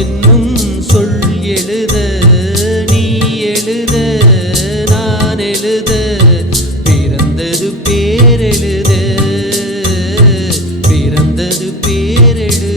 என்னும் சொல் எழுத நீ எழுத நான் எழுத பிறந்தது பேரெழுத பிறந்தது பேரெழுத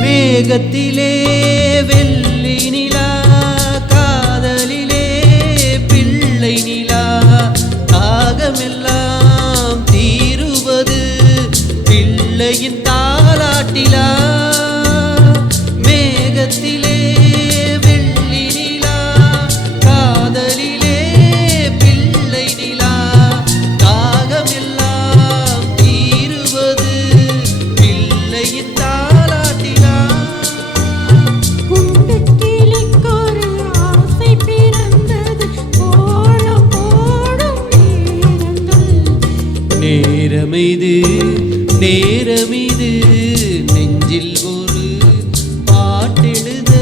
மேகத்திலே வெள்ளி நிலா காதலிலே பிள்ளை நிலா தாகமெல்லாம் தீருவது பிள்ளையின் தாலாட்டிலா மேகத்திலே வெள்ளி நிலா காதலிலே பிள்ளை நிலா தாகமெல்லாம் தீருவது பிள்ளையின் நேரமிது நேரமிது நெஞ்சில் ஒரு பாட்டெழுத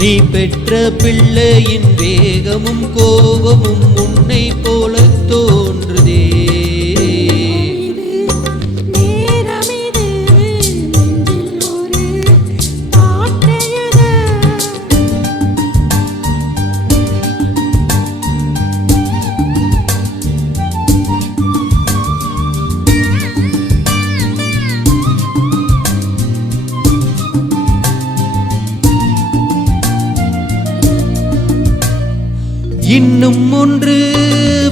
நீ பெற்ற பிள்ளையின் வேகமும் கோபமும் உன்னை போல தோன்றுதே இன்னும் ஒன்று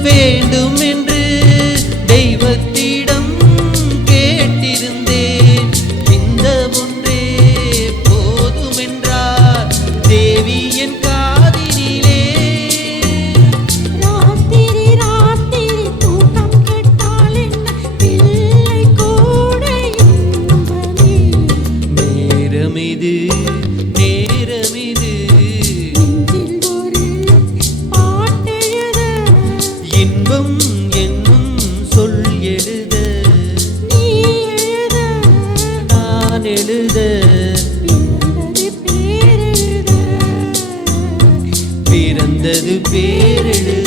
வேண்டும் என்று தெய்வத்திடம் கேட்டிருந்தேன் இந்த ஒன்றே போதும் என்றார் தேவி என் காதினிலே ராத்திரி ராத்திரி தூக்கம் கெட்டால் என்ன பிள்ளை கூட இன்பமே நேரமிது நேரமிது இன்பம் என்னும் சொல் எழுத நீ எழுத நான் எழுத பிறந்தது பேரெழுத பிறந்தது பேரெழுத